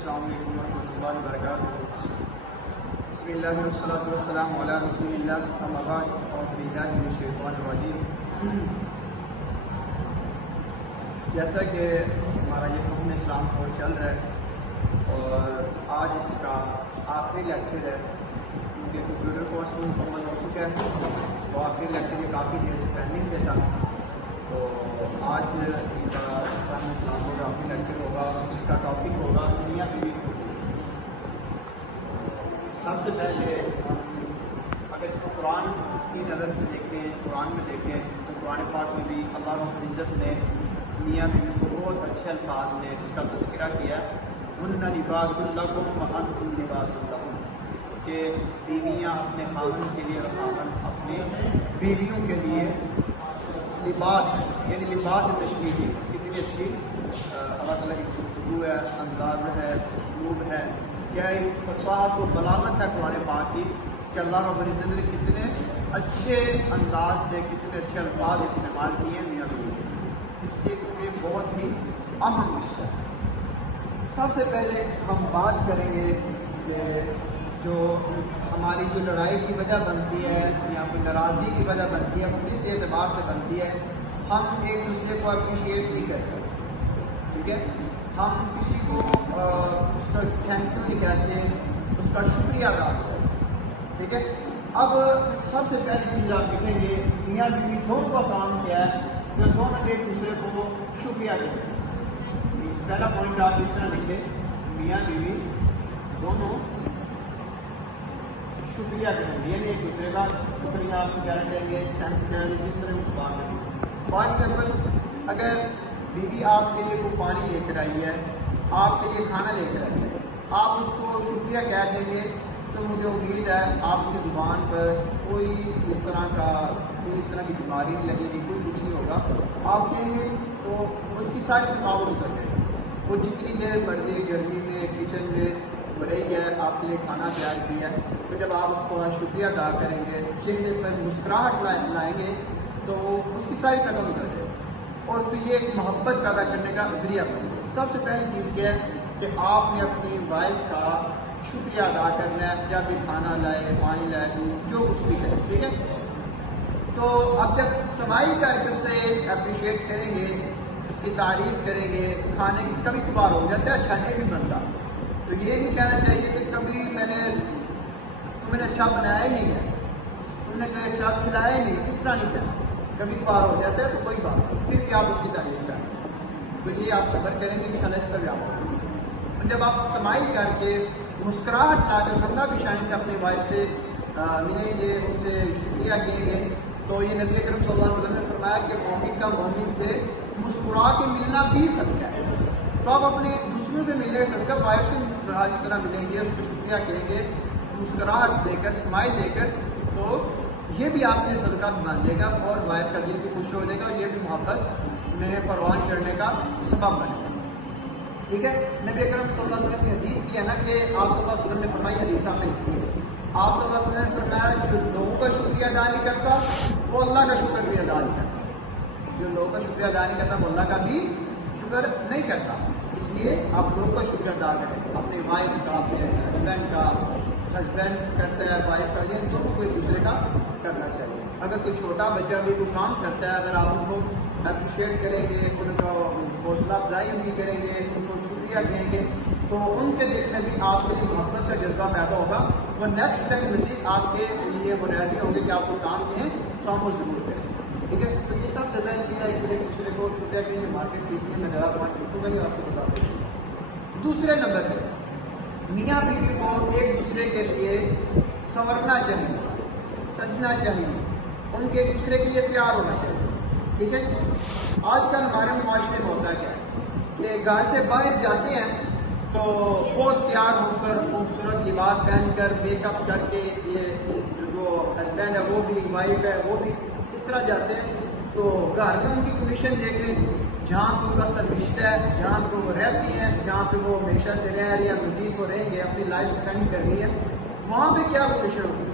السلام علیکم ورحمۃ اللہ وبرکاتہ۔ بسم اللہ والصلاۃ والسلام علی رسول اللہ، اما بعد، اعوذ باللہ من الشیطان الرجیم۔ جیسا کہ ہمارا یہ حکم اسلام کورس چل رہا ہے اور آج اس کا آخری لیکچر ہے کیونکہ کمپیوٹر کورس میں مکمل ہو چکا ہے، تو آخری لیکچر یہ کافی دیر سے پینڈنگ پہ تھا، تو آج اس کا اسلام کا آخری لیکچر ہوگا۔ اس کا ٹاپک ہوگا میاں بیوی کی حقوق۔ سب سے پہلے اگر اس کو قرآن کی نظر سے دیکھیں، قرآن میں دیکھیں تو قرآن پاک میں بھی اللہ رب العزت نے میاں بیوی کو بہت اچھے الفاظ میں اس کا تذکرہ کیا ہے۔ ہن لباس لکم وانتم لباس لہن، کہ بیویاں اپنے خاوند کے لیے اور خاوند اپنے بیویوں کے لیے لباس ہے، یعنی لباس تشبیہ ہے۔ کتنی اچھی اللہ تعالیٰ کی گفتگو ہے، انداز ہے، اسلوب ہے، کیا فصاحت و بلاغت ہے قرآن پاک کی کہ اللہ رب العزت نے کتنے اچھے انداز سے کتنے اچھے الفاظ استعمال کیے ہیں میاں بیوی سے، اس لیے کہ بہت ہی اہم رشتہ ہے۔ سب سے پہلے ہم بات کریں گے کہ جو ہماری جو لڑائی کی وجہ بنتی ہے یا پھر ناراضگی کی وجہ بنتی ہے وہ کس اعتبار سے بنتی ہے۔ ہم ایک دوسرے کو اپریشیٹ نہیں کرتے، ٹھیک ہے، ہم کسی کو اس کا تھینک یو نہیں کہتے، اس کا شکریہ ادا کرتے، ٹھیک ہے۔ اب سب سے پہلی چیز آپ دیکھیں گے میاں بیوی دونوں کا کام کیا ہے کہ دونوں ایک دوسرے کو شکریہ کرتے ہیں۔ پہلا پوائنٹ آپ اس طرح لکھیں، میاں بیوی دونوں شکریہ کریں گے، یعنی ایک دوسرے کا شکریہ آپ کو کیا کہیں گے، تھینکس کہیں گے، جس طرح اس بات کریں گے۔ فار ایگزامپل اگر بیوی آپ کے لیے کوئی پانی لے کر آئی ہے، آپ کے لیے کھانا لے کر آئی ہے، آپ اس کو شکریہ کہہ دیں گے تو مجھے امید ہے آپ کی زبان پر کوئی اس طرح کی بیماری نہیں لگے گی، کوئی کچھ نہیں ہوگا۔ آپ کہیں گے تو اس کی ساری تھکاوٹ اتر جائے گی۔ وہ جتنی دیر مرضی گرمی میں کچن میں رہی ہے، آپ کے لیے کھانا تیار کیا ہے، تو جب آپ اس کو شکریہ ادا کریں گے، چہرے پر مسکراہٹ لائیں گے تو اس کی ساری تھکاوٹ اتر جائے گی اور تو یہ ایک محبت پیدا کرنے کا ذریعہ بنے گا۔ سب سے پہلی چیز کیا ہے کہ آپ نے اپنی وائف کا شکریہ ادا کرنا ہے، جب بھی کھانا لائے، پانی لائے، جو کچھ بھی کرے، ٹھیک ہے۔ تو اب جب سمائی کر کے اسے اپریشیٹ کریں گے، اس کی تعریف کریں گے، کھانے کی کبھی کبھار ہو جاتا ہے اچھا نہیں بھی بنتا، تو یہ نہیں کہنا چاہیے کہ کبھی تم نے اچھا بنایا ہی نہیں ہے، تم نے کہیں اچھا کھلایا ہی نہیں، اس طرح نہیں کہنا۔ کبھی کبھار ہو جاتا ہے تو کوئی بات نہیں، پھر بھی آپ اس کی تعریف کریں، تو یہ آپ صبر کریں گے انشاءاللہ اس پر بھی آپ جب آپ سمائی کر کے مسکراہٹ لا کر خندہ پیشانی سے اپنی وائف سے ملیں گے، اسے شکریہ کہیں گے، تو یہ نبی اکرم صلی اللہ علیہ وسلم نے فرمایا کہ مومن کا مومن سے مسکرا کے ملنا بھی صدقہ ہے۔ تو آپ اپنے دوسروں سے ملنے کا صدقہ وائف سے اس طرح ملیں گے، اس کو شکریہ کہیں گے، مسکراہٹ دے کر، اسمائل دے کر، تو یہ بھی آپ کے صدقہ بن جائے گا اور وائف کا دل بھی خوش ہو جائے گا اور یہ بھی محبت میرے پروان چڑھنے کا سبب بنے گا، ٹھیک ہے۔ نبی اکرم صلی اللہ علیہ وسلم کی حدیث کی ہے نا کہ آپ صلی اللہ علیہ وسلم نے فرمائی، حدیث آپ نے لکھی ہے، آپ صلی اللہ علیہ وسلم نے فرمایا جو لوگوں کا شکریہ ادا نہیں کرتا وہ اللہ کا شکر بھی ادا نہیں کرتا، جو لوگوں کا شکریہ ادا نہیں کرتا وہ اللہ کا بھی شکر نہیں کرتا۔ اس لیے آپ لوگوں کا شکر ادا کریں، اپنی وائف کا، اپنے ہسبینڈ کا، ہسبینڈ کرتا ہے وائف کا، یہ دونوں کو ایک دوسرے کا کرنا چاہیے۔ اگر کوئی چھوٹا بچہ بھی کوئی کام کرتا ہے، اگر آپ ان کو اپریشیٹ کریں گے، ان کا حوصلہ افزائی بھی کریں گے، ان کو شکریہ کہیں گے، تو ان کے دل میں بھی آپ کے لیے محبت کا جذبہ پیدا ہوگا، وہ نیکسٹ ٹائم مزید آپ کے لیے وہ ریڈی ہوں گے کہ آپ کو کام دیں تو ہم وہ ضرور کریں، ٹھیک ہے۔ تو یہ سب سے پہلے چیز ہے کہ ایک دوسرے کو شکریہ کے لیے مارکیٹ پیچھے میں زیادہ پوائنٹ لکھوں گا نہیں، آپ کو بتا دیں۔ دوسرے نمبر پہ میاں بیوی کو ایک دوسرے کے لیے سنورنا چاہیے، سجنا چاہیے، ان کے ایک دوسرے کے لیے تیار ہونا چاہیے، ٹھیک ہے۔ آج کل ہمارے معاشرے میں ہوتا کیا ہے کہ گھر سے باہر جاتے ہیں تو بہت تیار ہو کر خوبصورت لباس پہن کر میک اپ کر کے، یہ جو ہسبینڈ ہے وہ بھی، وائف ہے وہ بھی اس طرح جاتے ہیں، تو گھر میں ان کی کنڈیشن دیکھ لیں، جہاں پہ ان کا سب رشتہ ہے، جہاں پہ وہ رہتی ہیں، جہاں پہ وہ ہمیشہ سے رہ رہی ہے، مزید کو رہیں گے، اپنی لائف اسپینڈ کرنی ہے، وہاں پہ کیا کنڈیشن ہوتی ہے۔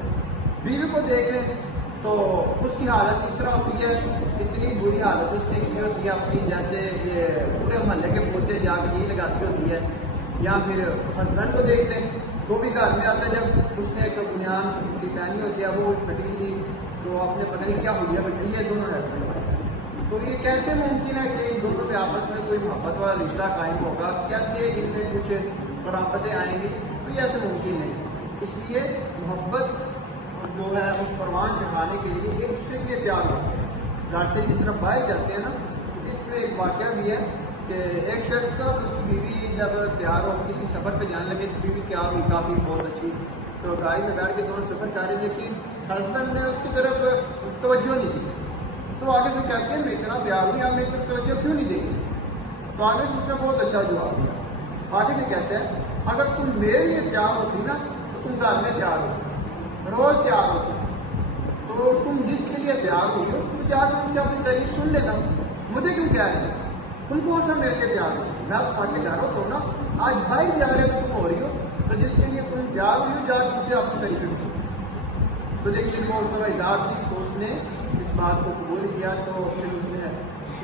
بیوی کو دیکھ لیں تو اس کی حالت اس طرح ہوتی ہے، اتنی بری حالت اس سے کی ہوتی ہے اپنی، جیسے یہ پورے محلے کے پوچھے جا کے نہیں لگاتی ہوتی ہے، یا پھر ہسبینڈ کو دیکھ لیں، وہ بھی گھر میں آتا ہے جب اس نے ایک بنیان کی پہنی ہوتی ہے وہ پھٹی سی، تو آپ نے پتہ نہیں کیا ہوئی ہے بٹ یہ دونوں ہسبینڈ، تو یہ کیسے ممکن ہے کہ ان دونوں میں آپس میں کوئی محبت والا رشتہ قائم ہوگا؟ کیسے ان میں کچھ قرابتیں آئیں گی؟ تو یہ ایسے ممکن نہیں۔ اس لیے محبت جو ہے اس پروان چڑھانے کے لیے ایک دوسرے کے لیے تیار ہوتے ہیں۔ گھر سے جس طرح باہر جاتے ہیں نا، اس میں ایک واقعہ بھی ہے کہ ایک شخص اس کی بیوی جب تیار ہو کسی سفر پہ جانے لگے تو بیوی تیار ہوئی کافی بہت اچھی، تو گاڑی میں بیٹھ کے دونوں سفر کر رہے، لیکن ہسبینڈ نے اس کی طرف توجہ نہیں دی، تو آگے سے کہتے ہیں میں اتنا تیار ہوں، آپ میری طرف توجہ کیوں نہیں دیں گے؟ تو آگے سے اس نے بہت اچھا جواب دیا، آگے سے کہتے ہیں اگر تم میرے لیے تیار ہوتی نا تو تم گھر میں تیار ہوتی، روز تیار ہوتی، تو تم جس کے لیے تیار ہوئی ہو تو جا کے ان سے اپنی تعریف سن لینا، مجھے کیوں کہہ رہے ہیں؟ تم کون سا میرے لیے تیار ہو؟ میں پڑھنے جا رہا ہوں نا، آج بھائی تیار ہے تم ہو رہی ہو، تو جس کے لیے تم تیار ہوئی ہو جا کے ان سے اپنی طریقے سے سن۔ تو لیکن وہ سمجھدار تھی تو اس نے اس بات کو قبول کیا، تو پھر اس نے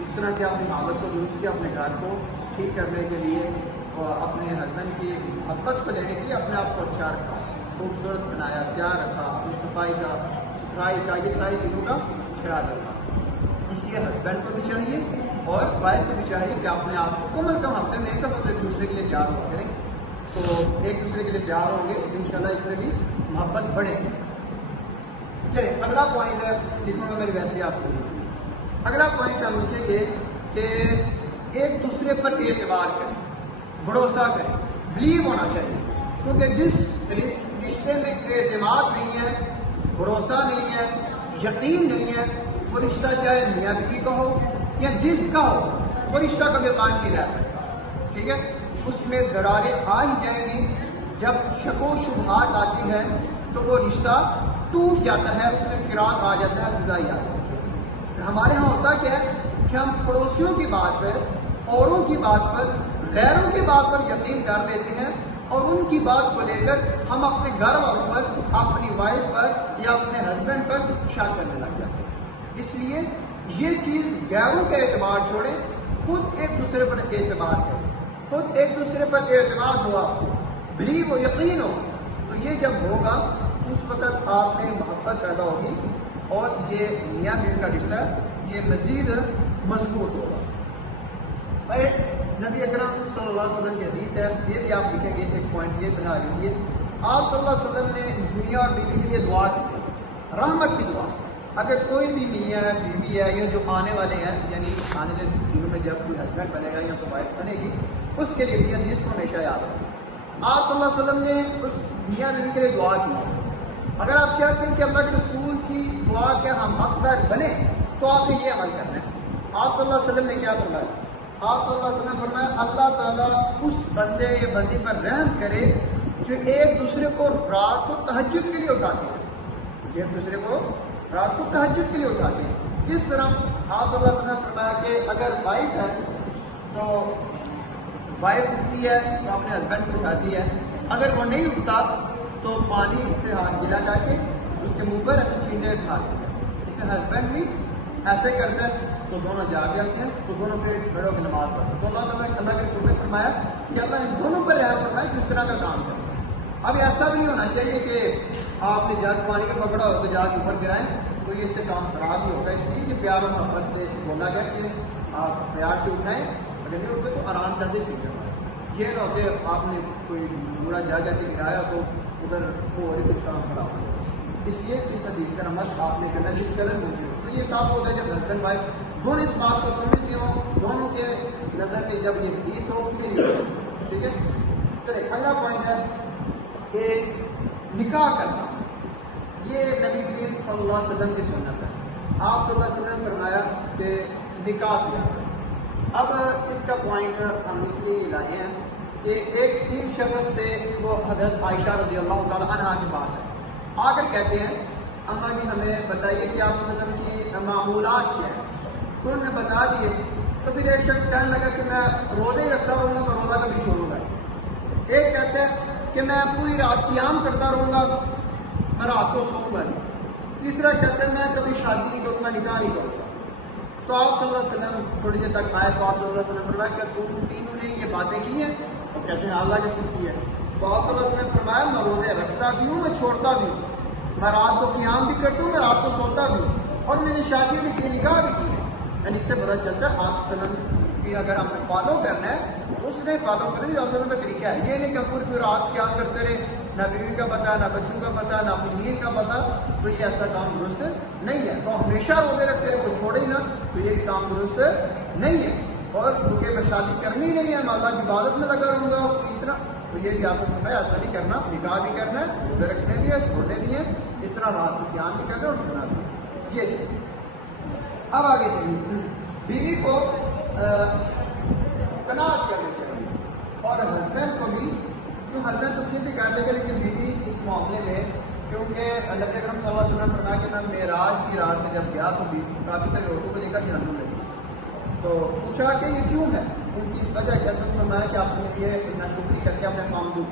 اس طرح کی اپنی حالت کو درست کیا، اپنے گھر کو ٹھیک کرنے کے لیے اور اپنے ہسبینڈ کی محبت کو لینے کے لیے اپنے آپ کو اچھا رکھا، خوبصورت بنایا، تیار رکھا، اپنی صفائی کا ستھرائی کا یہ ساری چیزوں کا خیال رکھا۔ اس لیے ہسبینڈ کو بھی چاہیے اور وائف کو بھی چاہیے کہ اپنے آپ کو کم از کم ہفتے میں ایک دفعہ ایک دوسرے کے لیے تیار ہو کریں، تو ایک دوسرے کے لیے تیار ہوں گے تو انشاءاللہ اس میں بھی محبت بڑھے گی۔ چلے اگلا پوائنٹ ہے، لکھوں گا میری ویسے آپ کو، اگلا پوائنٹ ہم لکھیں گے کہ ایک دوسرے پر اعتبار کریں، بھروسہ کریں، بلیو ہونا چاہیے، کیونکہ جس رشتے میں اعتماد نہیں ہے، بھروسہ نہیں ہے، یقین نہیں ہے، وہ رشتہ چاہے میاں بیوی کا ہو یا جس کا ہو، وہ رشتہ کبھی قائم نہیں رہ سکتا، ٹھیک ہے؟ اس میں دراریں آ ہی جائیں گی، جب شک و شبہات آتی ہے تو وہ رشتہ ٹوٹ جاتا ہے، اس میں فراق آ جاتا ہے، جدائی آ جاتی ہے۔ ہمارے ہاں ہوتا کیا ہے کہ ہم پڑوسیوں کی بات پر، اوروں کی بات پر، غیروں کی بات پر یقین کر لیتے ہیں اور ان کی بات کو لے کر ہم اپنے گھر والوں پر، اپنی وائف پر یا اپنے ہسبینڈ پر شک کرنے لگ جاتے ہیں۔ اس لیے یہ چیز غیروں کے اعتبار چھوڑیں، خود ایک دوسرے پر اعتبار کریں، خود ایک دوسرے پر اعتماد ہوا، بلیو ہو، یقین ہو، تو یہ جب ہوگا اس وقت آپ میں محبت پیدا ہوگی اور یہ میاں بیوی کا رشتہ یہ مزید مضبوط ہوگا۔ نبی اکرم صلی اللہ علیہ وسلم کی حدیث ہے، یہ بھی آپ لکھیں گے، ایک پوائنٹ یہ بنا لیجیے، آپ صلی اللہ علیہ وسلم نے میاں اور بیوی کے لیے دعا کی، رحمت کی دعا۔ اگر کوئی بھی میاں ہے، بیوی ہے، یا جو آنے والے ہیں، یعنی آنے والے دنوں میں جب کوئی ہسبینڈ بنے گا یا تو وائف بنے گی، اس کے لیے بھی حدیث کو ہمیشہ یاد رکھیں۔ آپ صلی اللہ علیہ وسلم نے اس میاں بیوی کے لیے دعا کی۔ اگر آپ چاہتے ہیں کہ اللہ کے رسول کی دعا کے ہم حقدار بنے تو آپ نے یہ عمل کرنا ہے۔ آپ صلی اللہ علیہ وسلم نے کیا فرمایا؟ آپ صلی اللہ علیہ وسلم نے فرمایا اللہ تعالیٰ اس بندے یا بندی پر رحم کرے جو ایک دوسرے کو رات کو تہجد کے لیے اٹھاتے ہیں، ایک دوسرے کو رات کو تہجد کے لیے اٹھاتے ہیں۔ کس طرح؟ آپ صلی اللہ علیہ وسلم نے فرمایا کہ اگر وائف ہے تو وائف اٹھتی ہے تو اپنے ہسبینڈ کو اٹھاتی ہے، اگر وہ نہیں اٹھتا تو پانی سے ہاتھ گلا جا کے اس کے منہ پر ایسے چھینٹے اٹھاتے ہیں۔ اس سے ہسبینڈ بھی ایسے کرتا ہے تو دونوں جاگ جاتے ہیں، تو دونوں پہ کھڑے ہو کے نماز پڑھتے ہیں۔ تو اللہ کے رسول نے فرمایا کہ اللہ نے دونوں پر رحم فرمایا کہ اس طرح کا کام کریں۔ اب ایسا بھی نہیں ہونا چاہیے کہ آپ نے جگ پانی کا پکڑا ہو تو جا کے اوپر گرائیں، تو یہ اس سے کام خراب ہی ہوگا۔ اس لیے کہ پیار اور محبت سے بولا گیا کہ آپ پیار سے اٹھائیں، اگر نہیں اٹھتے تو آرام سے ایسے چھینٹے ماریں۔ یہ نہ ہوتے آپ نے کوئی بوڑھا جگ ایسے گرایا تو ادھر وہ اور کچھ کام خراب ہو۔ اس لیے اس حدیث کا نمک آپ نے کرنا جس قدر ممکن ہو۔ تو یہ کام ہوتا ہے جب ہسبینڈ وائف دونوں اس بات کو سمجھتے ہوں، دونوں کے نظر میں جب یہ حدیث ہو پھر ٹھیک ہے۔ چلے اگلا پوائنٹ ہے کہ نکاح کرنا، یہ نبی کریم صلی اللہ علیہ وسلم کی سنت ہے۔ آپ صلی اللہ علیہ وسلم نے فرمایا کہ نکاح کیا۔ اب اس کا پوائنٹ ہم اس لیے لائے ہیں کہ ایک 3 شخص سے وہ حضرت عائشہ رضی اللہ تعالیٰ عنہا کے پاس ہے، آ کر کہتے ہیں اماں جی ہمیں بتائیے کہ آپ وسلم کی معمولات کیا ہیں، تو انہوں نے بتا دیے۔ تو پھر ایک شخص کہنے لگا کہ میں روزے ہی رکھتا رہوں گا، میں روزہ کبھی چھوڑوں گا۔ ایک کہتا ہے کہ میں پوری رات قیام کرتا رہوں گا، میں رات کو سوؤں گا نہیں۔ تیسرا کہتا ہے میں کبھی شادی نہیں کروں گا، نکاح نہیں کروں گا۔ تو آپ صلی اللہ علیہ وسلم تھوڑی دیر تک آئے تو آپ صلی اللہ علیہ وسلم فرمایا کہ تم تینوں نے یہ باتیں کی ہیں؟ کہتے ہیں اللہ کس نے کی ہے؟ تو آپ صلی اللہ علیہ وسلم نے فرمایا میں روزے رکھتا بھی ہوں، میں چھوڑتا بھی ہوں، میں رات کو قیام بھی کرتا ہوں، میں رات کو سوتا بھی ہوں، اور میں نے شادی بھی کی، نکاح بھی کی ہے۔ یعنی اس سے پتہ چلتا ہے آپ صلی اللہ علیہ وسلم کی اگر ہمیں فالو کرنا ہے اس نے فالو کرنے کا کا طریقہ ہے۔ یہ نہیں کہ پوری رات قیام کرتے رہے، نہ بیوی کا پتہ، نہ بچوں کا پتہ، نہ اپنی نیند کا پتہ، تو یہ ایسا کام درست نہیں ہے۔ تو ہمیشہ روزے رکھتے رہے، کوئی چھوڑے ہی نہ، تو یہ بھی کام درست نہیں ہے۔ اور کیونکہ میں شادی کرنی نہیں ہے، میں اللہ کی عبادت میں لگا رہوں گا اس طرح، تو یہ بھی آپ کو فرمایا ایسا نہیں کرنا، نکاح بھی کرنا ہے، روزے رکھنے بھی ہے، چھوڑنے بھی ہیں، اس طرح رات کو قیام بھی کرنا ہے اور سنا بھی ہے۔ یہ اب آگے چلیے، بیوی کو قناعت کرنی چاہیے، اور ہسبینڈ کو بھی، تو ہسبینڈ تو پھر بھی کر لے گا، لیکن بیوی اس معاملے میں، کیونکہ نبی اکرم صلی اللہ علیہ وسلم نے فرمایا کہ میں معراج کی رات میں جب گیا تو کافی سارے لوگوں کو لے کر جہنم میں، تو پوچھا کہ یہ کیوں ہے، ان کی وجہ کیا؟ تو فرمایا کہ آپ نے یہ ناشکری کر کے اپنے معاملوں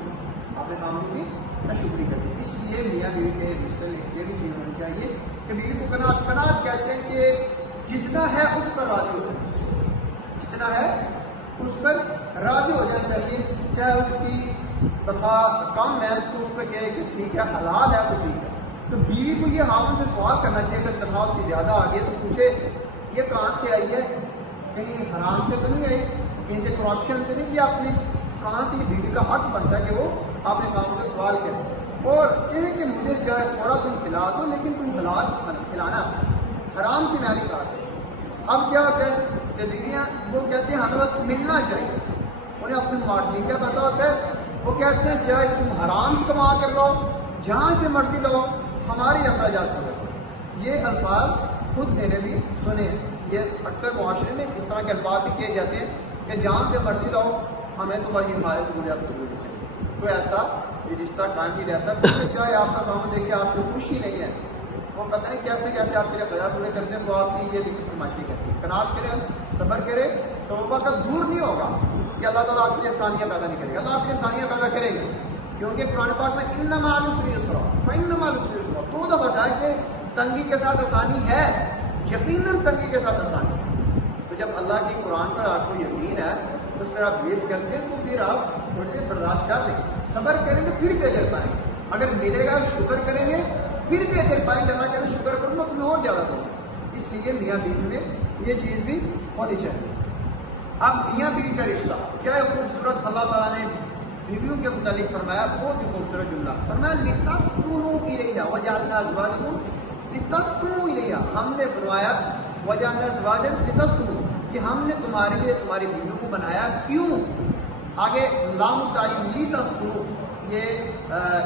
کی ناشکری کر کے، اس لیے میاں بیوی کے رشتے میں یہ بھی چیز ہونی چاہیے کہ بیوی کو قناعت کہتے ہیں کہ جتنا ہے اس پر راضی ہو جائے، جتنا ہے اس پر راضی ہو جانا چاہیے، چاہے اس کی تنخواہ کم ہے تو اس پہ کہے کہ ٹھیک ہے، حلال ہے تو ٹھیک ہے۔ تو بیوی کو یہ خاوند سے سوال کرنا چاہیے، اگر تنخواہ اس کی زیادہ آ گئی تو پوچھے یہ کہاں سے آئی ہے، کہیں حرام سے تو نہیں آئی، کہیں سے کرپشن تو نہیں کیا آپ نے، کہاں سے؟ بیوی کا حق بنتا ہے کہ وہ اپنے خاوند سے سوال کرے، اور کہے کہ مجھے چاہے تھوڑا تم کھلا دو لیکن تم حلال کھلانا، حرام کی ناری کہاں سے۔ اب کیا ہوتا ہے کہ بیویاں وہ کہتے ہیں ہمیں بس ملنا چاہیے، انہیں اپنی ماڈلنگ کیا پتا ہوتا ہے، وہ کہتے ہیں چاہے تم حرام سے کما کر لو، جہاں سے مرضی لو، ہماری اخراجات کرو۔ یہ الفاظ خود میں نے بھی سنے ہیں، یہ اکثر معاشرے میں اس طرح کے الفاظ بھی کیے جاتے ہیں کہ جہاں سے مرضی لو، ہمیں تو بھائی ہمارے ضروریات قبول چاہیے۔ تو ایسا یہ رشتہ قائم ہی رہتا ہے، چاہے آپ کا کام دیکھے آپ سے خوش ہی نہیں ہے، وہ پتہ نہیں کیسے آپ کے لیے قیاس پورے کرتے ہیں، تو آپ کی یہ دیکھیے فرمائشی کیسی، قناعت کرے، صبر کرے، تو وہ وقت دور نہیں ہوگا کہ اللہ تعالیٰ آپ کے لیے آسانیاں پیدا نہیں کرے گا، اللہ آپ کے لیے آسانیاں پیدا کرے گا، کیونکہ قرآن پاک میں ان مع العسر یسرا فإن مع العسر یسرا، تو دفعہ ہے کہ تنگی کے ساتھ آسانی ہے، یقیناً تنگی کے ساتھ آسانی ہے۔ تو جب اللہ کی قرآن پر آپ کو یقین ہے، اس پر آپ ویٹ کرتے ہیں، تو پھر آپ تھوڑی دیر برداشت کر لیں، صبر کریں گے پھر بہتر پائیں گے، اگر ملے گا شکر کریں گے پھر بہتر پائیں گے، اللہ کہتے شکر کروں گا تمہیں اور زیادہ دوں گا۔ اس لیے میاں بیوی میں یہ چیز بھی ہونی چاہیے۔ اب میاں بیوی کا رشتہ کیا ہے خوبصورت، اللہ تعالیٰ نے بیویوں کے متعلق فرمایا، بہت ہی خوبصورت جملہ فرمایا، لِتَسْكُنُوا إِلَيْهَا وَجَعَلْنَا أَزْوَاجَكُمْ لِتَسْكُنُوا إِلَيْهَا، ہم نے فرمایا وَجَعَلْنَا أَزْوَاجًا لِتَسْكُنُوا، کہ ہم نے تمہارے لیے تمہاری بیویوں کو بنایا، کیوں؟ آگے لام تعلیل لِتَسْكُنُوا، یہ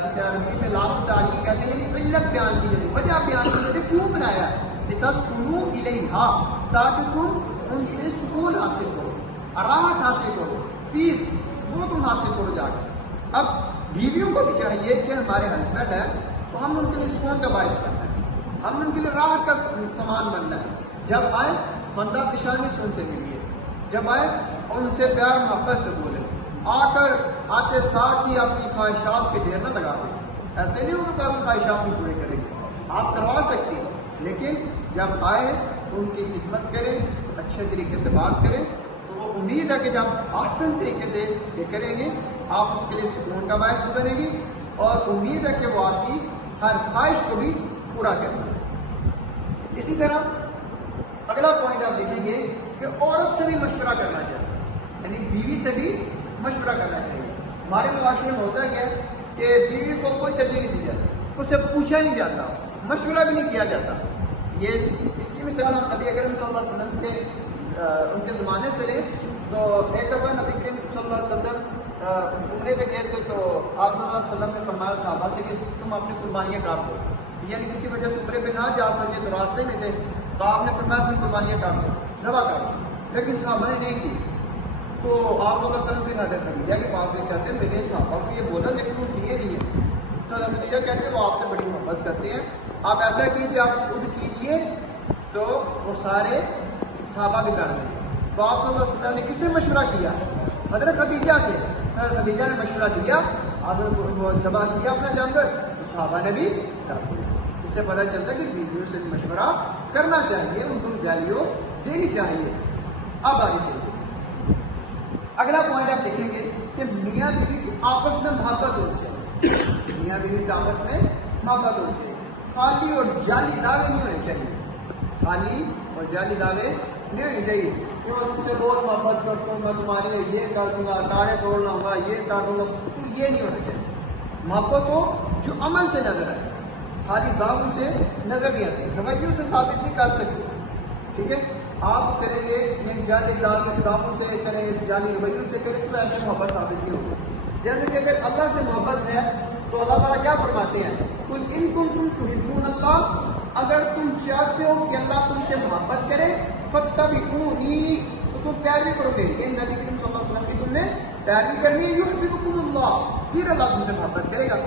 اسے عربی میں لام تعلیل کہتے ہیں، یعنی علت بیان کی جاتی، وجہ بیان کی جاتی، کیوں بنایا؟ لِتَسْكُنُوا إِلَيْهَا، تاکہ تم ان سے سکون حاصل کرو، راحت حاصل کرو، پیس وہ تم حاصل کرو جا کے۔ اب بیویوں کو بھی چاہیے کہ ہمارے ہسبینڈ ہیں تو ہم ان کے لیے سکون کا باعث کرنا ہے، ہم ان کے لیے راحت کا سامان بننا ہے، جب آئے خندہ پیشانی سے ان سے ملیے، جب آئے اور ان سے پیار محبت سے بولے، آتے ساتھ ہی اپنی خواہشات کے ڈھیر نہ لگا دیں، ایسے نہیں ہوگا کہ آپ خواہشات بھی پورے کریں گے، آپ کروا سکتے ہیں، لیکن جب آئے تو ان کی خدمت کریں، اچھے طریقے سے بات کریں، تو وہ امید ہے کہ جب آسان طریقے سے یہ کریں گے آپ اس کے لیے سکون کا باعث بنیں گی، اور امید ہے کہ وہ آپ کی ہر خواہش کو بھی پورا کریں گے۔ اسی طرح اگلا پوائنٹ آپ دیکھیں گے کہ عورت سے بھی مشورہ کرنا چاہیے، یعنی بیوی سے بھی مشورہ کرنا چاہیے۔ ہمارے معاشرے میں ہوتا ہے کہ بیوی کو کوئی ترجیح نہیں دی جاتی، اسے پوچھا نہیں جاتا، مشورہ بھی نہیں کیا جاتا۔ یہ اس کی مثال ہم نبی اکرم صلی اللہ علیہ وسلم کے ان کے زمانے سے لیں تو ایک دفعہ نبی کریم صلی اللہ علیہ وسلم عمرے پہ گئے تھے، تو آپ صلی اللہ علیہ وسلم نے فرمایا صحابہ سے کہ تم اپنی قربانیاں کاٹ دو، یعنی کسی وجہ سے عمرے پہ نہ جا سکے تو راستے میں تھے، تو آپ نے فرمایا اپنی قربانیاں کاٹ دو، ذبح کر دو، لیکن صحابہ نے نہیں کی۔ تو آپ صلی اللہ علیہ وسلم بھی حضرت خدیجہ کے پاس سے کہتے ہیں میرے صحابہ کو یہ بولا لیکن وہ کیے نہیں ہیں، تو حضرت خدیجہ کہتے ہیں وہ آپ سے بڑی محبت کرتے ہیں، آپ ایسا کیجیے، آپ خود کیجیے، تو وہ سارے صحابہ بھی کر دیں۔ تو آپ صلی اللہ علیہ وسلم نے کس سے مشورہ کیا؟ حضرت خدیجہ سے۔ حضرت خدیجہ نے مشورہ دیا، آپ نے وہ ذبح کیا اپنا جانور، صحابہ نے بھی کر دیا۔ اس سے پتہ چلتا ہے کہ بیویوں سے مشورہ کرنا چاہیے، ان کو ویلیو دینی چاہیے۔ اب آگے چلیے، اگلا پوائنٹ آپ دیکھیں گے کہ میاں بیوی کی آپس میں محبت ہونی چاہیے، میاں بیوی کی آپس میں محبت ہونی چاہیے، خالی اور جعلی دعوے نہیں ہونے چاہیے، خالی اور جعلی دعوے نہیں ہونے چاہیے کہ میں تم سے بہت محبت کرتا ہوں، میں تمہارے یہ کر دوں گا، تارے توڑ لاؤں گا، یہ کر دوں گا، تو یہ نہیں ہونا چاہیے۔ محبت ہو جو عمل سے نظر آئے، خالی دعووں سے نظر نہیں آتی، رویوں سے ثابت نہیں کر سکتے، ٹھیک ہے؟ آپ کریں گے جعلی دعووں سے کریں گے، جعلی رویوں سے کریں گے تو ایسے محبت ثابت نہیں ہوگی۔ جیسے کہ اگر اللہ سے محبت ہے تو اللہ تعالیٰ کیا فرماتے ہیں؟ قل ان کنتم تحبون اللہ، اگر تم چاہتے ہو کہ اللہ تم سے محبت کرے، فاتبعونی، تو تم پیروی کرو میری، ان نبی کریم صلی اللہ علیہ وسلم کی تم نے پیروی کرنی ہے، یحببکم اللہ، پھر اللہ تم سے محبت کرے گا۔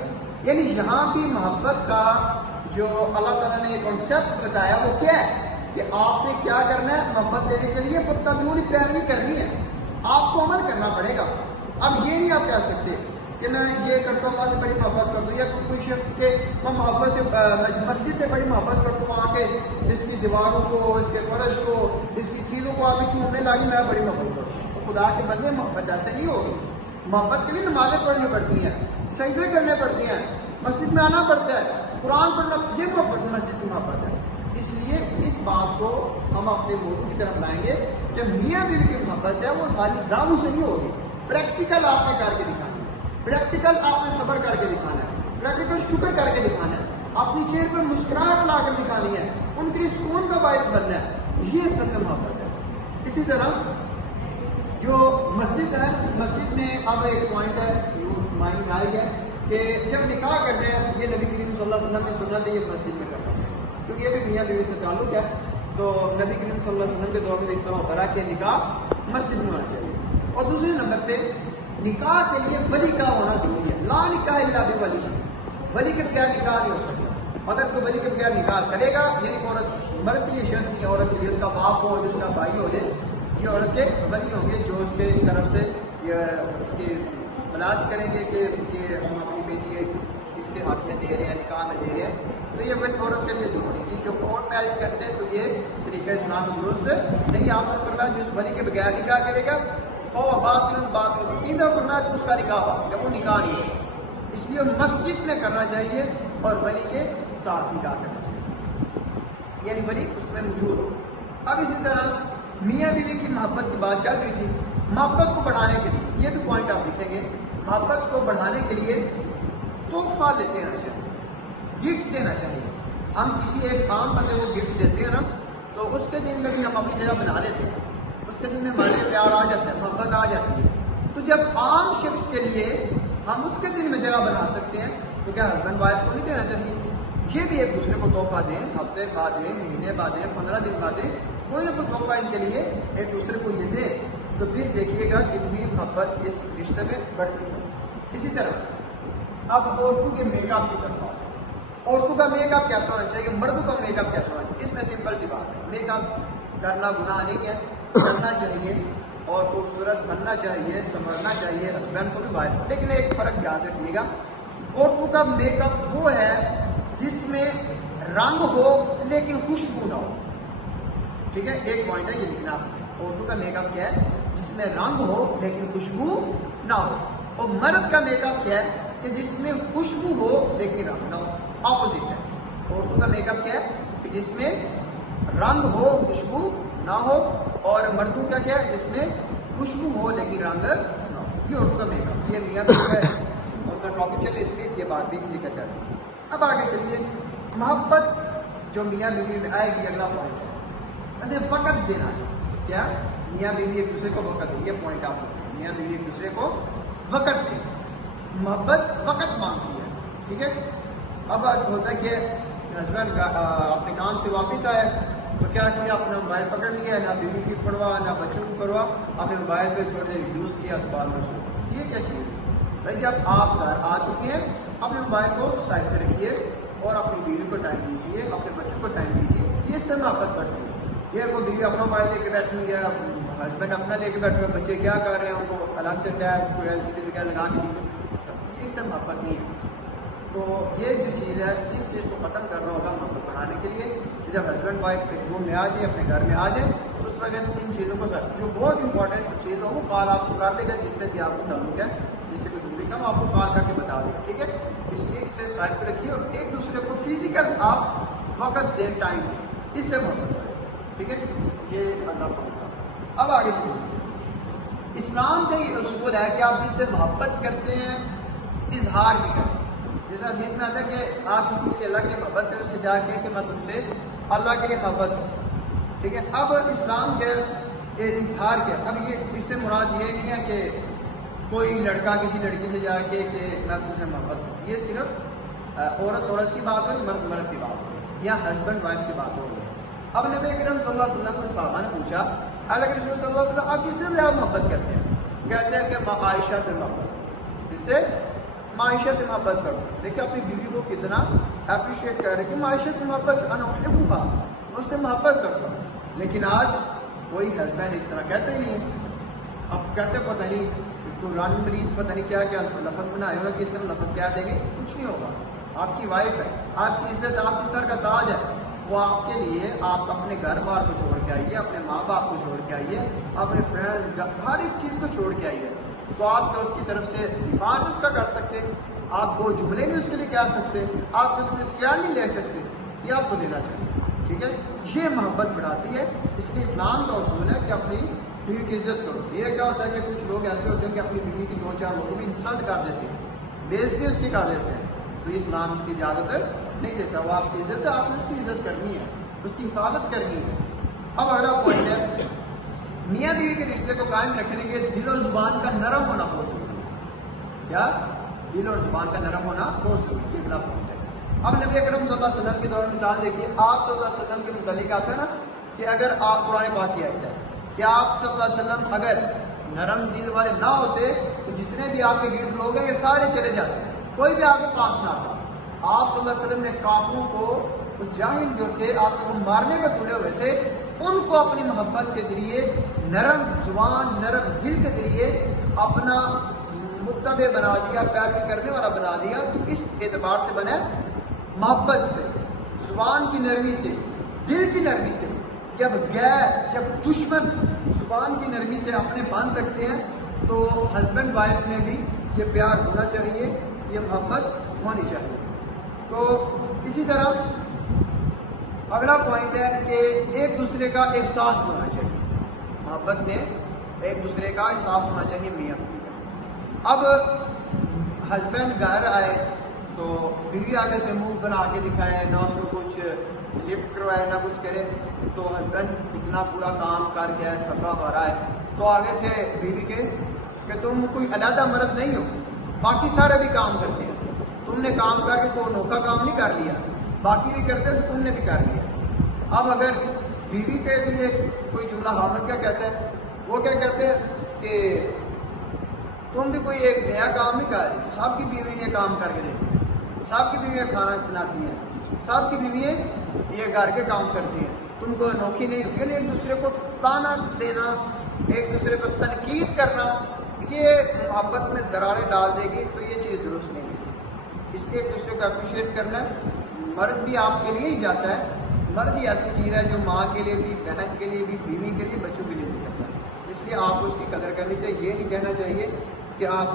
یعنی یہاں بھی محبت کا جو اللہ تعالیٰ نے یہ کانسیپٹ بتایا وہ کیا ہے کہ آپ نے کیا کرنا ہے محبت لینے کے لیے، فاتبعونی، پیروی کرنی ہے، آپ کو عمل کرنا پڑے گا۔ اب یہ نہیں آپ کہہ سکتے کہ میں یہ کرتا ہوں اللہ سے بڑی محبت کرتا ہوں، یا کوئی شخص کے میں محبت سے مسجد سے بڑی محبت کرتا ہوں، آ کے اس کی دیواروں کو، اس کے فرش کو، اس کی چیزوں کو آگے چومنے لگی میں بڑی محبت کرتا ہوں۔ تو خدا کے بندے محبت ایسے نہیں ہوگی۔ محبت کے لیے نمازیں پڑھنی پڑتی ہیں، سجدے کرنے پڑتے ہیں، مسجد میں آنا پڑتا ہے، قرآن پڑھنا، یہ محبت مسجد کی محبت ہے۔ اس لیے اس بات کو ہم اپنے موضوع کی طرف لائیں گے کہ میاں بیوی کی محبت ہے وہ خالی دعووں سے نہیں ہوگی، پریکٹیکل آپ نے کر کے دکھانا ہے، پریکٹیکل آپ نے صبر کر کے دکھانا ہے، پریکٹیکل شکر کر کے دکھانا ہے، اپنی چہرے پر مسکراہٹ لا کر دکھانی ہے، ان کے لیے سکون کا باعث بننا ہے، یہ اصل میں محبت ہے۔ اسی طرح جو مسجد ہے، مسجد میں اب ایک پوائنٹ ہے مائنڈ میں آئی ہے کہ جب نکاح کرتے ہیں، یہ نبی کریم صلی اللہ علیہ وسلم نے سنت ہے، یہ مسجد میں کرنا چاہیے، کیونکہ یہ بھی میاں بیوی سے تعلق ہے۔ تو نبی کریم صلی اللہ علیہ وسلم کے دور میں اس طرح ہوتا رہا کہ نکاح مسجد میں ہونا چاہیے۔ اور دوسرے نمبر پہ نکاح کے لیے ولی کا ہونا ضروری ہے، لا نکاح الا بولی، ولی کے بغیر نکاح نہیں ہو سکتا۔ اگر کوئی ولی کے بغیر نکاح کرے گا، یعنی عورت مرد کے لیے شرط نہیں، عورت کے لیے اس کا باپ ہو، اس کا بھائی ہو جائے، یہ عورت کے ولی ہوں گے جو اس کے طرف سے اس کی بلاغ کریں گے کہ ہم اپنی بیٹی اس کے حق میں دے رہے ہیں، نکاح میں دے رہے ہیں، تو یہ ولی عورت کے لیے ضروری ہے۔ جو کورٹ میرج کرتے ہیں تو یہ طریقہ اسلام درست نہیں، آپ نے فرمایا جس ولی کے بغیر نکاح کرے گا اور بات تین دفعہ فرمایا کہ اس کا نکاح ہوا، جب وہ نکاح نہیں ہے، اس لیے مسجد میں کرنا چاہیے اور ولی کے ساتھ نکاح کرنا چاہیے، یعنی ولی اس میں موجود ہو۔ اب اسی طرح میاں بیوی کی محبت کی بات چل رہی تھی، محبت کو بڑھانے کے لیے یہ بھی پوائنٹ آپ لکھیں گے، محبت کو بڑھانے کے لیے تحفہ دیتے رہنا چاہیے، گفٹ دینا چاہیے۔ ہم کسی ایک عام بندے کو گفٹ دیتے ہیں نا تو اس کے دل میں بھی ہم اپنی جگہ بنا لیتے ہیں، اس کے دل میں ہمارے پیار آ جاتا ہے، محبت آ جاتی ہے۔ تو جب عام شخص کے لیے ہم اس کے دل میں جگہ بنا سکتے ہیں تو کیا ہسبینڈ وائف کو نہیں دینا چاہیے؟ یہ بھی ایک دوسرے کو تحفہ دیں، ہفتے بعد دیں، مہینے بعد دیں، 15 دن بعد دیں، کوئی نہ کوئی تحفہ ان کے لیے ایک دوسرے کو یہ دے، تو پھر دیکھیے گا کتنی محبت اس رشتے میں بڑھتی ہے۔ اسی طرح اب عورتوں کے میک اپ کی طرف، عورتوں کا میک اپ کیسا ہونا چاہیے، مردوں کا میک اپ کیسا ہونا چاہیے؟ اس میں سمپل سی بات ہے، میک اپ کرنا گناہ نہیں ہے، کرنا چاہیے اور خوبصورت بننا چاہیے، سنورنا چاہیے، ہسبینڈ کو بھی باہر، لیکن ایک فرق یاد رکھیے گا، عورتوں کا میک اپ وہ ہے جس میں رنگ ہو لیکن خوشبو نہ ہو، ٹھیک ہے؟ ایک پوائنٹ ہے یہ لکھنا، عورتوں کا میک اپ کیا ہے؟ جس میں رنگ ہو لیکن خوشبو نہ ہو۔ اور مرد کا میک اپ کیا ہے؟ کہ جس میں خوشبو ہو لیکن رنگ نہ ہو، اپوزٹ ہے۔ عورتوں کا میک اپ کیا ہے؟ کہ جس میں رنگ ہو خوشبو نہ ہو، اور مردوں کا کیا ہے؟ جس میں خوشبو ہو لیکن رنگ نہ ہو۔ یہ عورتوں کا میک اپ، یہ میاں بیوی کا ہے اور کا ٹاپک چلے، اس لیے یہ بات بھی ذکر کر رہی ہے۔ اب آگے چلیے، محبت جو میاں بیوی میں آئے گی، اگلا پوائنٹ ہے وقت دینا ہے۔ کیا؟ میاں بیوی ایک دوسرے کو وقت دیں، یہ پوائنٹ آپ سکتے، میاں بیوی ایک دوسرے کو وقت دیں، محبت وقت مانگتی ہے، ٹھیک ہے؟ اب ہوتا ہے کہ ہسبینڈ کا اپنے کام سے واپس آیا تو کیا کیا، اپنا موبائل پکڑ لیا، نہ بیوی کی پرواہ نہ بچوں کی پرواہ، اپنے موبائل پہ تھوڑی دیر یوز کیا تو بعد میں سو۔ یہ کیا چیز ہے بھائی؟ جب آپ گھر آ چکے ہیں اپنے موبائل کو سائڈ پہ رکھیے اور اپنی بیوی کو ٹائم دیجیے، اپنے بچوں کو ٹائم دیجیے، یہ اس سے محبت بڑھتی ہے۔ یہ کوئی بیوی اپنا موبائل لے کے بیٹھی ہے، ہسبینڈ اپنا لے کے بیٹھے ہوئے، بچے کیا کر رہے ہیں ان کو الگ سے ٹیب کوئی LCD وغیرہ لگا کے دیجیے، اس سے محبت نہیں ہے۔ تو یہ جو چیز ہے اس چیز کو ختم کرنا ہوگا محبت بڑھانے کے لیے. جب ہسبینڈ وائف ایک روم میں آ جائے, اپنے گھر میں آ جائیں, تو اس وقت ان چیزوں کو جو بہت امپورٹنٹ چیز ہو وہ کال آپ کو کر دے گا, جس سے بھی آپ کو تعلق ہے, جس سے بھی ضروری کا آپ کو کال کر کے بتا دے گا. ٹھیک ہے, اس لیے اسے سائڈ پہ رکھیے اور ایک دوسرے کو فزیکل آپ وقت دیں, ٹائم دیں, اس سے محبت کریں. ٹھیک ہے, یہ اللہ کو. اب آگے چلیے. اسلام کا یہ اصول ہے کہ آپ جس سے محبت کرتے ہیں اظہار بھی کریں. جیسے حدیث میں آتا ہے کہ آپ کسی کے لیے اللہ کے لیے محبت کریں, اس سے جا کے کہ میں تم سے اللہ کے لیے محبت کروں. ٹھیک ہے, اب اسلام کے اظہار کیا. اب یہ اس سے مراد یہ نہیں ہے کہ کوئی لڑکا کسی لڑکی سے جا کے کہ میں تم سے محبت کروں. یہ صرف عورت کی بات ہے, مرد کی بات ہے, یا ہسبینڈ وائف کی بات ہو گئی. اب نبی کریم صلی اللہ علیہ وسلم سے صحابہ نے پوچھا, اللہ کے رسول صلی اللہ علیہ وسلم آپ کس سے زیادہ محبت کرتے ہیں؟ کہتے ہیں کہ عائشہ سے محبت. جس سے عائشہ سے محبت کرو. دیکھیں اپنی بیوی کو کتنا اپریشیٹ کر رہے کہ عائشہ سے محبت انوکھا, اس سے محبت کرتا ہوں. لیکن آج کوئی ہسبینڈ اس طرح کہتے ہی نہیں. اب کہتے پتہ نہیں تو ران مریض پتہ نہیں کیا کیا لفظ بنائے ہوگا, کس طرح لفظ کیا دیں گے, کچھ نہیں ہوگا. آپ کی وائف ہے, آپ کی عزت, آپ کی سر کا تاج ہے, وہ آپ کے لیے آپ اپنے گھر بار کو چھوڑ کے آئیے, اپنے ماں باپ کو چھوڑ کے آئیے, اپنے فرینڈس ہر ایک چیز کو چھوڑ کے آئیے. تو آپ تو اس کی طرف سے دفاع نہیں اس کا کر سکتے, آپ وہ جملے نہیں اس کے لیے کہہ سکتے, آپ اس میں اختیار نہیں لے سکتے, یہ آپ کو لینا چاہیے. ٹھیک ہے, یہ محبت بڑھاتی ہے. اس لیے اسلام کا اصول ہے کہ اپنی بیوی کی عزت کرو. یہ کیا ہوتا ہے کہ کچھ لوگ ایسے ہوتے ہیں کہ اپنی بیوی کی 2-4 لوگوں میں انسلٹ کر دیتے ہیں, بےعزتی اس کی کر دیتے ہیں. تو یہ اسلام کی اجازت نہیں دیتا. وہ آپ کی عزت ہے, آپ نے اس کی عزت کرنی ہے, اس کی حفاظت کرنی ہے. اب اگلا پوائنٹ ہے, میاں بیوی کے رشتے کو قائم رکھنے کے لیے دل و زبان کا نرم ہونا بہت ضروری ہے. کیا دل اور زبان کا نرم ہونا بہت ضروری ہے. اگلا پوائنٹ ہے, اب نبی اکرم صلی اللہ علیہ وسلم کے دور میں مثال دیکھیے. آپ صلی اللہ علیہ وسلم کے متعلق آتا ہے نا کہ اگر آپ قرآن پاک کی آیت ہے کہ آپ صلی اللہ علیہ وسلم اگر نرم دل والے نہ ہوتے تو جتنے بھی آپ کے گرد لوگ ہیں یہ سارے چلے جاتے, کوئی بھی آپ کے پاس نہ آتا. آپ صلی اللہ علیہ وسلم نے کافروں کو, جاہل جو تھے آپ کو مارنے میں تلے ہوئے تھے, ان کو اپنی محبت کے ذریعے, نرم زبان نرم دل کے ذریعے اپنا متبع بنا دیا, پیروی کرنے والا بنا دیا. تو اس اعتبار سے بنا محبت سے, زبان کی نرمی سے, دل کی نرمی سے. جب دشمن زبان کی نرمی سے اپنے مان سکتے ہیں تو ہسبینڈ وائف میں بھی یہ پیار ہونا چاہیے, یہ محبت ہونی چاہیے. تو اسی طرح اگلا پوائنٹ ہے کہ ایک دوسرے کا احساس ہونا چاہیے. محبت میں ایک دوسرے کا احساس ہونا چاہیے میاں بیوی کا. اب ہسبینڈ گھر آئے تو بیوی آگے سے منہ بنا کے دکھائے, نہ اس کو کچھ لفٹ کروائے نہ کچھ کرے, تو ہسبینڈ اتنا پورا کام کر کے تھکا ہو رہا ہے, تو آگے سے بیوی کے کہ تم کوئی علیحدہ مرد نہیں ہو, باقی سارے بھی کام کرتے ہیں, تم نے کام کر کے کوئی انوکھا کام نہیں کر لیا, باقی بھی کرتے تو تم نے بھی کر لیا. اب اگر بیوی کے لیے کوئی جملہ خامد کیا کہتا ہے, وہ کیا کہتے ہیں کہ تم بھی کوئی ایک نیا کام نہیں کر رہی, سب کی بیوی نے کام کر کے دیتی ہے, سب کی بیویاں کھانا بناتی ہیں, سب کی بیویاں یہ گھر کے کام کرتی ہیں, تم کو انوکھی نہیں ہوتی. یعنی ایک دوسرے کو تانا دینا, ایک دوسرے کو تنقید کرنا, یہ محبت میں دراڑیں ڈال دے گی, تو یہ چیز درست نہیں ہے. اس لیے ایک دوسرے کو اپریشیٹ کرنا ہے. مرد بھی آپ کے لیے ہی جاتا ہے, مرد ہی ایسی چیز ہے جو ماں کے لیے بھی, بہن کے لیے بھی, بیوی کے لیے, بچوں کے لیے بھی کرتا ہے. اس لیے آپ کو اس کی قدر کرنی چاہیے. یہ نہیں کہنا چاہیے کہ آپ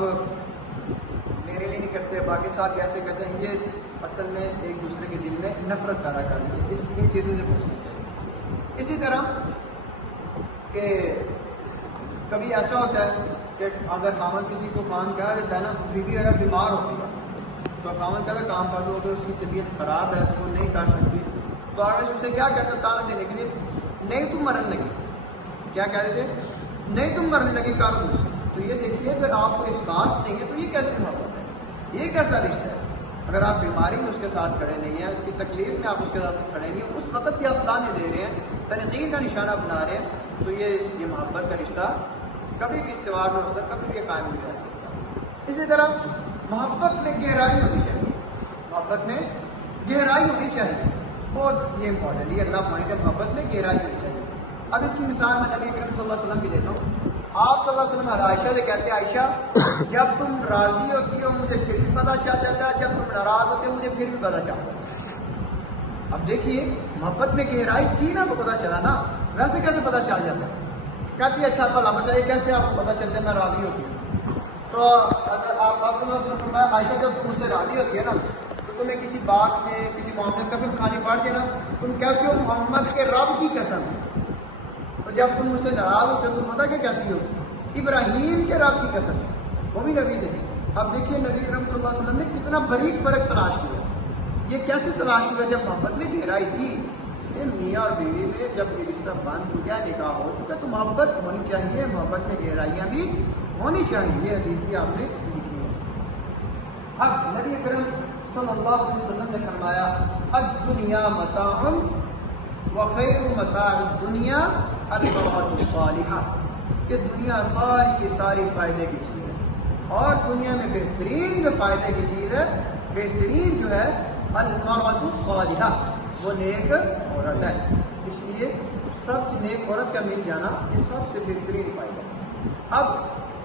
میرے لیے نہیں کرتے, باقی صاحب کیسے کرتے ہیں. یہ اصل میں ایک دوسرے کے دل میں نفرت پیدا کر دی ہے. اس ان چیزوں سے بچنا چاہیے. اسی طرح کہ کبھی ایسا ہوتا ہے کہ اگر خامد کسی کو کام کہا دیتا ہے نا, بیوی اگر بیمار ہوتی ہے تو خامد کہتا ہے کام کر دو, اگر اس کی طبیعت خراب ہے تو نہیں کر سکتی, تو آگے اسے کیا کہتا ہے تانا دینے کے لیے, نہیں تم مرنے لگی, کیا کہہ دیتے, نہیں تم مرنے لگی کر دو. تو یہ دیکھیے اگر آپ کو احساس نہیں ہے تو یہ کیسے محبت ہے, یہ کیسا رشتہ ہے. اگر آپ بیماری میں اس کے ساتھ کھڑے نہیں ہیں, اس کی تکلیف میں آپ اس کے ساتھ کھڑے نہیں ہیں, اس وقت بھی آپ تانے دے رہے ہیں, تنقید کا نشانہ بنا رہے ہیں, تو یہ محبت کا رشتہ کبھی بھی استوار میں ہو سکتا, کبھی بھی قائم نہیں رہ سکتا. اسی طرح محبت میں گہرائی ہونی چاہیے, محبت میں گہرائی ہونی چاہیے, بہت یہ امپورٹنٹ, یہ اگلا پوائنٹ ہے, محبت میں گہرائی ہونی چاہیے. اب اس کی مثال میں نبی کریم صلی اللہ علیہ وسلم کی دیتا ہوں. آپ صلی اللہ علیہ وسلم عائشہ سے کہتے ہیں, عائشہ جب تم راضی ہوتی ہو مجھے پھر بھی پتہ چل جاتا ہے، جب تم ناراض ہوتے مجھے پھر بھی پتہ چلتا ہے۔ اب دیکھیے محبت میں گہرائی تھی نا تو پتہ چلا نا، ویسے کیسے پتہ چل جاتا ہے؟ کہتی ہے اچھا بھلا بتائیے کیسے آپ کو پتہ چلتا ہے میں راضی ہوتی ہوں؟ تو اگر آپ صلی اللہ علیہ وسلم فرمایا عائشہ جب تم سے راضی ہوتی ہے نا تو تمہیں کسی بات میں کسی معاملے میں قسم کھانی پڑ جائے نا، تم کہتی ہو محمد کے رب کی قسم ہے۔ تو جب تم مجھ سے ناراض ہوتے ہو تم پتہ کیا کہتی ہو؟ ابراہیم کے رب کی قسم ہے، وہ بھی نبی تھے۔ اب دیکھیے نبی کرم صلی اللہ علیہ وسلم نے کتنا باریک فرق تلاش کیا۔ یہ کیسے تلاش ہوا؟ جب محبت میں گہرائی تھی، اس لیے میاں اور بیوی میں جب یہ رشتہ بند ہو گیا، نکاح ہو چکا تو محبت ہونی چاہیے، محبت میں گہرائیاں بھی ہونی چاہیے۔ یہ حدیث بھی آپ نے لکھی ہے۔ اب نبی کرم صلی اللہ علیہ وسلم نے فرمایا الدنیا متاع وخیر متاع الدنیا المرأة الصالحہ، کہ دنیا ساری کی ساری فائدے کی چیز ہے، اور دنیا میں بہترین جو فائدے کی چیز ہے، بہترین جو ہے المرأة الصالحہ، وہ نیک عورت ہے۔ اس لیے سب سے نیک عورت کا مل جانا یہ سب سے بہترین فائدہ ہے۔ اب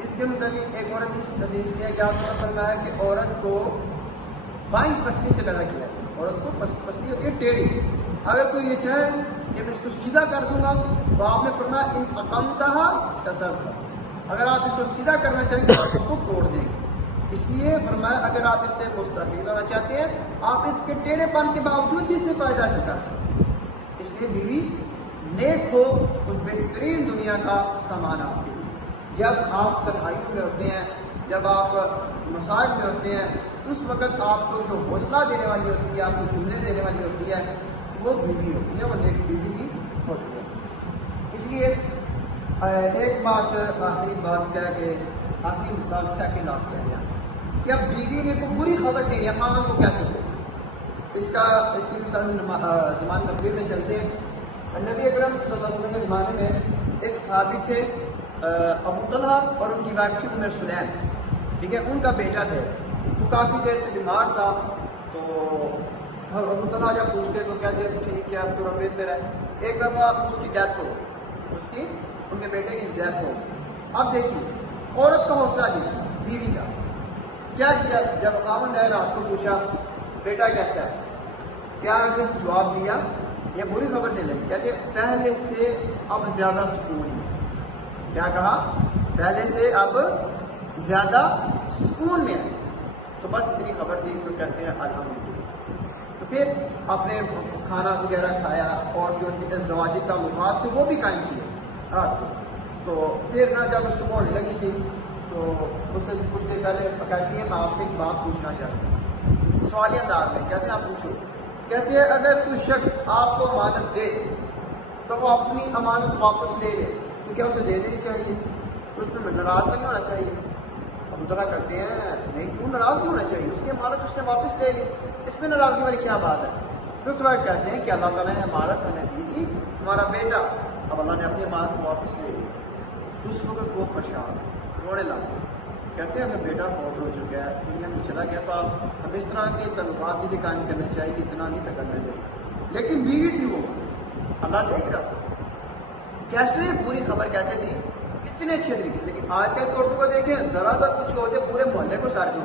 اس کے متعلق ایک عورت کی حدیث ہے کہ آپ نے فرمایا کہ عورت کو بائیں پسلی سے پیدا کیا ہے۔ عورت کو پسلی ہوتی ہے ٹیڑھی، اگر کوئی یہ چاہے کہ میں اس کو سیدھا کر دوں گا تو آپ نے فرمایا ان اقمتھا کسرتھا، اگر آپ اس کو سیدھا کرنا چاہیں تو آپ اس کو توڑ دیں گے۔ اس لیے فرمایا اگر آپ اس سے مستفید ہونا چاہتے ہیں آپ اس کے ٹیڑھے پن کے باوجود بھی اس سے فائدہ حاصل کر سکتے ہیں۔ اس لیے بیوی نیک ہو تو بہترین دنیا کا سامان آپ کے لیے۔ جب آپ تنہائیوں میں ہوتے ہیں، جب آپ مساج میں ہوتے ہیں، اس وقت آپ کو جو حوصلہ دینے والی ہوتی ہے، آپ کو جملے دینے والی ہوتی ہے، وہ بیوی ہوتی ہے، وہ نیک بیوی ہی ہوتی ہے۔ اس لیے ایک بات آخری بات کہہ کے آخری سیکنڈ لاسٹ کہہ دیا کہ اب بیوی نے کوئی بری خبر دینی ہے خاوند کو کیسے دے؟ اس کی مثال زمان نبی میں چلتے ہیں۔ نبی اکرم صلی اللہ علیہ وسلم کے زمانے میں ایک صحابی تھے ابو طلحہ، اور ان کی وائف تھی ام سلیم، ٹھیک ہے، ان کا بیٹا تھے، وہ کافی دیر سے بیمار تھا۔ تو ابو طلحہ جب پوچھتے تو کہتے ہیں ٹھیک ہے اب تو بہتر ہے۔ ایک دفعہ اس کی ڈیتھ ہو، ان کے بیٹے کی ڈیتھ ہو۔ اب دیکھیے عورت کا حوصلہ دیا بیوی کا کیا کیا؟ جب خاوند ہے رات کو پوچھا بیٹا کیسا ہے، کیا کس جواب دیا؟ یہ بری خبر نہیں لگی، کہتے پہلے سے اب زیادہ سکون ہے۔ کیا کہا؟ پہلے سے اب زیادہ سکون میں ہے۔ تو بس اتنی خبر دی تو کہتے ہیں الحمدللہ۔ تو پھر آپ نے کھانا وغیرہ کھایا اور جو ان کے ازدواجی تعلقات تھے وہ بھی قائم کیے رات کو۔ تو پھر نہ جب صبح ہونے لگی تھی تو اس سے کچھ دیر پہلے کہتی ہے میں آپ سے ایک بات پوچھنا چاہتی ہوں، سوالیہ انداز میں کہتے ہیں آپ پوچھو۔ کہتے ہیں اگر کوئی شخص آپ کو امانت دے تو وہ اپنی امانت واپس لے لے تو کیا اسے دے دینی چاہیے؟ تو اس میں ناراض تو نہیں ہونا چاہیے؟ اب طرح کرتے ہیں نہیں، کیوں ناراض نہیں ہونا چاہیے؟ اس کی امانت اس نے واپس لے لی، اس میں ناراضگی والی کیا بات ہے؟ تو اس وقت کہتے ہیں کہ اللہ تعالیٰ نے امانت ہمیں دی تھی، ہمارا بیٹا، اب اللہ نے اپنی امانت واپس لے لی۔ تو اس وقت وہ پریشان رونے لگا، کہتے ہیں ہمیں بیٹا فوت ہو چکا ہے، دنیا میں چلا گیا تھا، ہم اس طرح کے تعلقات بھی قائم کرنے چاہیے کہ اتنا نہیں کرنا چاہیے، لیکن بیوی تھی وہ، اللہ دیکھ رہا تھا۔ کیسے پوری خبر کیسے دی؟ اتنے اچھے طریقے۔ لیکن آج کل عورتوں کو دیکھیں ذرا سا کچھ ہو جائے پورے محلے کو سار دوں،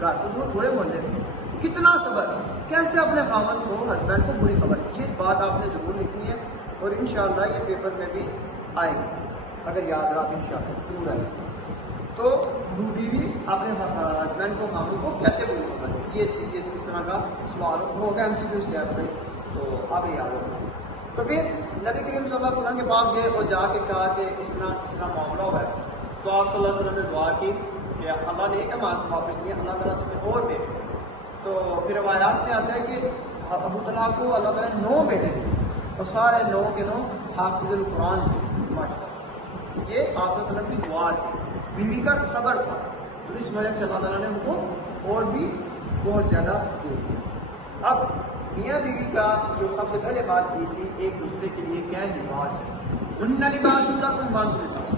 رات کو دور پورے محلے کو، کتنا صبر، کیسے اپنے خاوند کو ہسبینڈ کو بری خبر۔ یہ بات آپ نے ضرور لکھنی ہے اور انشاءاللہ یہ پیپر میں بھی آئے گی، اگر یاد رہا تو انشاءاللہ ضرور آئے گی۔ تو بیوی اپنے ہسبینڈ کو خاوند کو کیسے بری خبر دے، یہ چیز اس طرح کا سوال ہوگا ایم سی کیو اسٹیپ پہ، تو آپ یاد ہوگا۔ تو پھر نبی کریم صلی اللہ علیہ وسلم کے پاس گئے اور جا کے کہا کہ اس طرح معاملہ ہوا ہے۔ تو آپ صلی اللہ علیہ وسلم نے دعا کی کہ اللہ نے ایک امانت واپس لی، اللہ تعالیٰ تمہیں اور دے۔ تو پھر روایات میں آتا ہے کہ ابو طلحہ کو اللہ تعالیٰ نے 9 بیٹے دیے اور سارے 9 کے 9 حافظ القرآن تھے، ماشاء اللہ۔ یہ آپ صلی اللہ علیہ وسلم کی دعا تھی، بیوی کا صبر تھا، تو اس وجہ سے اللہ تعالیٰ نے ان کو اور بھی بہت زیادہ دے دیا۔ اب میاں بیوی کا جو سب سے پہلے بات کی تھی ایک دوسرے کے لیے کیا لباس ہے، ان لباس ہوتا کوئی مان لباس،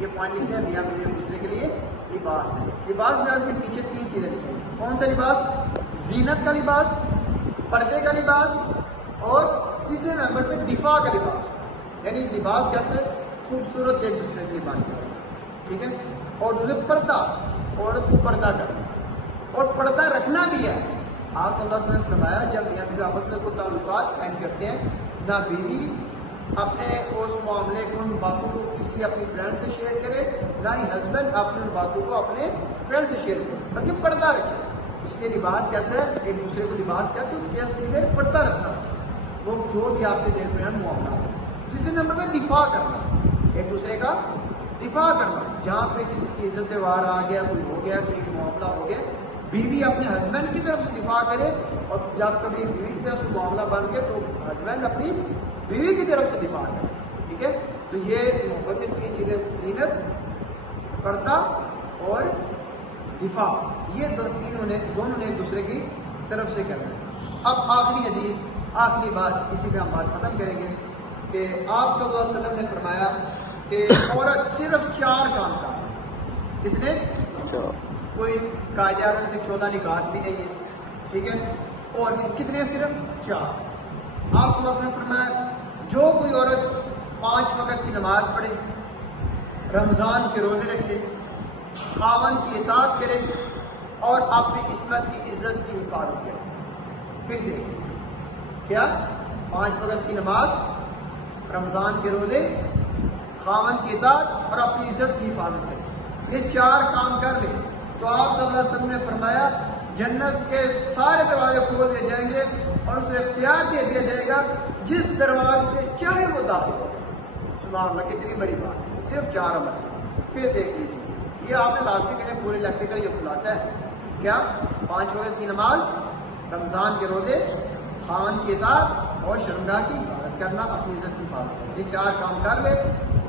یہ پوائنٹ ہے میاں بیوی ایک دوسرے کے لیے لباس ہے۔ لباس میں آپ کے پیچھے 3 چیزیں لکھی ہیں، کون سا لباس؟ زینت کا لباس، پردے کا لباس، اور تیسرے نمبر پہ دفاع کا لباس، یعنی لباس کیسے خوبصورت ایک دوسرے کے لیے باندھ، ٹھیک ہے۔ اور دوسرے پردہ، عورت کو پردہ کرنا، اور پردہ رکھنا بھی ہے۔ آپ صلی اللہ علیہ وسلم نے فرمایا جب میاں بیوی آپس میں کوئی تعلقات قائم کرتے ہیں، نہ بیوی اپنے اس معاملے کو ان باتوں کو کسی اپنی فرینڈ سے شیئر کرے، نہ ہی ہسبینڈ اپنے ان باتوں کو اپنے فرینڈ سے شیئر کرے، بلکہ پردہ رکھے۔ اس لیے لباس کیسا ہے؟ ایک دوسرے کو لباس کہتے ہیں، اس لیے پردہ رکھنا، وہ جو بھی آپ کے دل میں معاملہ ہے۔ دوسرے نمبر میں دفاع کرنا، ایک دوسرے کا دفاع کرنا۔ جہاں پہ کسی کی عزت وار آ گیا، کوئی ہو گیا، کوئی معاملہ ہو گیا، بیوی اپنے ہسبینڈ کی طرف سے دفاع کرے، اور جب کبھی بیوی کی طرف سے معاملہ بن گیا تو ہسبینڈ اپنی بیوی کی طرف سے دفاع کرے، ٹھیک ہے؟ تو یہ محبت کی تین چیزیں، زینت، پردہ اور دفاع، یہ دونوں نے ایک دوسرے کی طرف سے کرنا ہے۔ اب آخری حدیث، آخری بات، اسی پہ ہم بات ختم کریں گے کہ آپ صلی اللہ علیہ وسلم نے فرمایا کہ عورت صرف 4 کام کرتی ہے۔ کتنے؟ کوئی قائد اعظم کے 14 نکات بھی نہیں ہے، ٹھیک ہے؟ اور کتنے؟ صرف 4۔ آپ صلی اللہ علیہ وسلم نے فرمایا جو کوئی عورت 5 وقت کی نماز پڑھے، رمضان کے روزے رکھے، خاوند کی اطاعت کرے اور اپنی عصمت کی عزت کی حفاظت کرے۔ پھر دیکھیں کیا؟ 5 وقت کی نماز، رمضان کے روزے، خاوند کی اطاعت اور اپنی عزت کی حفاظت کرے، یہ 4 کام کر لیں تو آپ صلی اللہ علیہ وسلم نے فرمایا جنت کے سارے دروازے کھول دیے جائیں گے اور اسے اختیار دے دیا جائے گا جس دروازے سے چاہے وہ داخل ہو۔ سبحان اللہ، کتنی بڑی بات ہے، صرف 4 عمل۔ پھر دیکھ لیجیے، یہ آپ نے لازمی کرنے پورے لیکچر کا یہ خلاصہ ہے کیا؟ 5 وقت کی نماز، رمضان کے روزے، خاوند کی اطاعت اور شرمگاہ کی حفاظت کرنا، اپنی عزت کی حفاظت کرنا، یہ 4 کام کر لے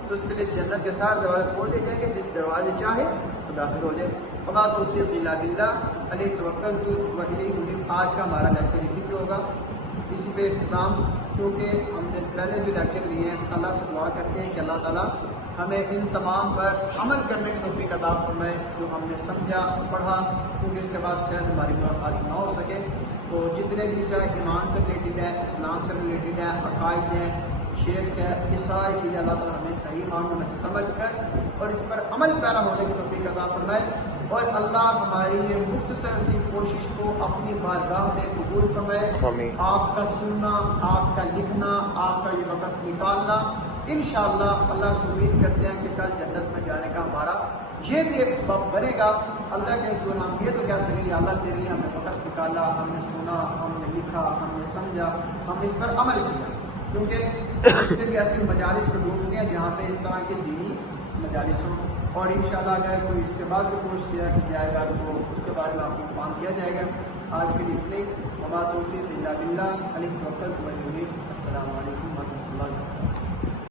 تو اس کے لیے جنت کے سارے دروازے کھول دیے جائیں گے، جس دروازے چاہے تو داخل ہو جائے۔ وما توفیق الا باللہ علیہ توکلت و الیہ انیب۔ آج کا ہمارا لیکچر اسی پہ ہوگا، اسی پہ اختتام، کیونکہ ہم نے پہلے بھی لیکچر لیے ہیں۔ اللہ سے دعا کرتے ہیں کہ اللہ تعالیٰ ہمیں ان تمام پر عمل کرنے کی توفیق عطا فرمائے جو ہم نے سمجھا، پڑھا، کیونکہ اس کے بعد شاید ہماری ملاقات نہ ہو سکے۔ تو جتنے بھی چاہے ایمان سے ریلیٹڈ ہے، اسلام سے ریلیٹڈ ہے، عقائد ہیں، شرک ہے، یہ ساری چیزیں اللہ تعالیٰ ہمیں صحیح معنوں میں سمجھ کر اور اس پر عمل پیرا ہونے کی توفیق عطا فرمائے، اور اللہ ہماری یہ مختصر سی کوشش کو اپنی بارگاہ میں قبول فرمائے۔ آپ کا سننا، آپ کا لکھنا، آپ کا یہ وقت نکالنا، انشاءاللہ اللہ سے امید کرتے ہیں کہ کل جنت میں جانے کا ہمارا یہ بھی ایک سبب بنے گا۔ اللہ کے حضور ہم یہ تو کہہ سکیں کہ اللہ تیرے لیے ہم نے وقت نکالا، ہم نے سنا، ہم نے لکھا، ہم نے سمجھا، ہم نے اس پر عمل کیا، کیونکہ پھر بھی ایسے مجالس کو ڈھونڈتے ہیں جہاں پہ اس طرح کے دینی مجالس ہوں، اور انشاءاللہ اگر کوئی اس کے بعد بھی کوشش کیا جائے گا تو اس کے بارے میں آپ کو انفارم کیا جائے گا۔ آج کے لیے اتنے، وما توفیق الا باللہ علیہ توکلت و الیہ انیب۔ السلام علیکم و رحمۃ اللہ۔